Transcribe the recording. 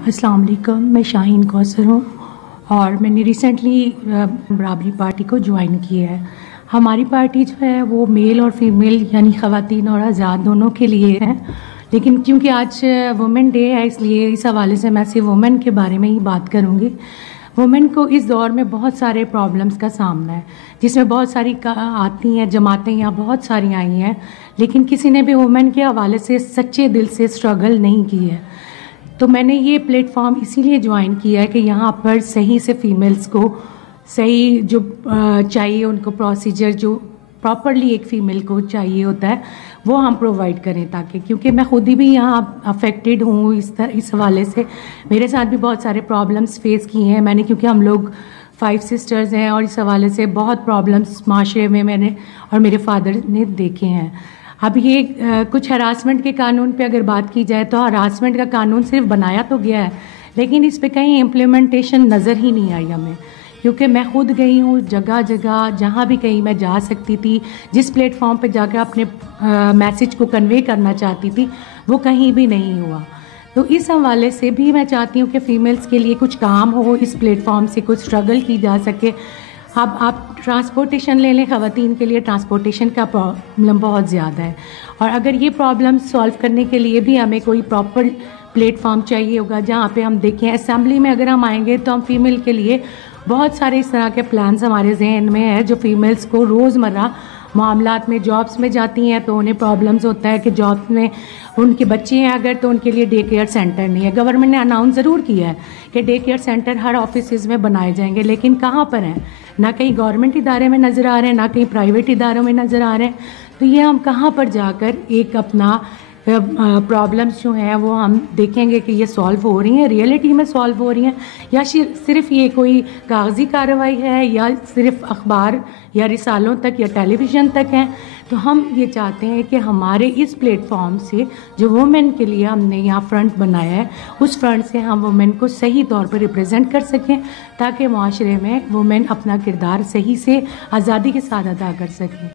السلام علیکم، میں شاہین کوثر ہوں اور میں نے ریسنٹلی برابری پارٹی کو جوائن کیا ہے۔ ہماری پارٹی جو ہے وہ میل اور فیمیل یعنی خواتین اور آزاد دونوں کے لیے ہے، لیکن کیونکہ آج وومن ڈے ہے اس لیے اس حوالے سے میں صرف وومن کے بارے میں ہی بات کروں گی۔ وومن کو اس دور میں بہت سارے پرابلمس کا سامنا ہے، جس میں بہت ساری آتی ہیں جماعتیں یہاں بہت ساری آئی ہیں، لیکن کسی نے بھی وومن کے حوالے سے سچے دل سے اسٹرگل نہیں کی ہے۔ تو میں نے یہ پلیٹ فارم اسی لیے جوائن کیا ہے کہ یہاں پر صحیح سے فیمیلز کو صحیح جو چاہیے ان کو پروسیجر جو پراپرلی ایک فیمیل کو چاہیے ہوتا ہے وہ ہم پرووائڈ کریں، تاکہ کیونکہ میں خود ہی بھی یہاں افیکٹڈ ہوں اس حوالے سے، میرے ساتھ بھی بہت سارے پرابلمس فیس کیے ہیں میں نے، کیونکہ ہم لوگ 5 سسٹرز ہیں اور اس حوالے سے بہت پرابلمس معاشرے میں میں نے اور میرے فادر نے دیکھے ہیں۔ اب یہ کچھ ہراسمنٹ کے قانون پہ اگر بات کی جائے تو ہراسمنٹ کا قانون صرف بنایا تو گیا ہے، لیکن اس پہ کہیں امپلیمنٹیشن نظر ہی نہیں آئی ہمیں، کیونکہ میں خود گئی ہوں جگہ جگہ، جہاں بھی کہیں میں جا سکتی تھی، جس پلیٹ فارم پہ جا کے اپنے میسج کو کنوے کرنا چاہتی تھی وہ کہیں بھی نہیں ہوا۔ تو اس حوالے سے بھی میں چاہتی ہوں کہ فیمیلز کے لیے کچھ کام ہو، اس پلیٹ فارم سے کچھ اسٹرگل کی جا سکے۔ اب آپ ٹرانسپورٹیشن لے لیں، خواتین کے لیے ٹرانسپورٹیشن کا پرابلم بہت زیادہ ہے، اور اگر یہ پرابلم سالو کرنے کے لیے بھی ہمیں کوئی پراپر پلیٹ فارم چاہیے ہوگا جہاں پہ ہم دیکھیں اسمبلی میں اگر ہم آئیں گے تو ہم فیمیل کے لیے بہت سارے اس طرح کے پلانز ہمارے ذہن میں ہے جو فیمیلز کو روزمرہ معاملات میں جابس میں جاتی ہیں تو انہیں پرابلمز ہوتا ہے کہ جابس میں ان کے بچے ہیں اگر تو ان کے لیے ڈے کیئر سینٹر نہیں ہے۔ گورنمنٹ نے اناؤنس ضرور کیا ہے کہ ڈے کیئر سینٹر ہر آفیسز میں بنائے جائیں گے، لیکن کہاں پر ہیں؟ نہ کہیں گورنمنٹ ادارے میں نظر آ رہے ہیں، نہ کہیں پرائیویٹ اداروں میں نظر آ رہے ہیں۔ تو یہ ہم کہاں پر جا کر ایک اپنا پرابلمس جو ہیں وہ ہم دیکھیں گے کہ یہ سالو ہو رہی ہیں، ریئلٹی میں سالو ہو رہی ہیں، یا صرف یہ کوئی کاغذی کارروائی ہے، یا صرف اخبار یا رسالوں تک یا ٹیلی ویژن تک ہیں۔ تو ہم یہ چاہتے ہیں کہ ہمارے اس پلیٹ فارم سے جو وومن کے لیے ہم نے یہاں فرنٹ بنایا ہے اس فرنٹ سے ہم وومن کو صحیح طور پر ریپرزینٹ کر سکیں، تاکہ معاشرے میں وومن اپنا کردار صحیح سے آزادی کے ساتھ ادا کر سکیں۔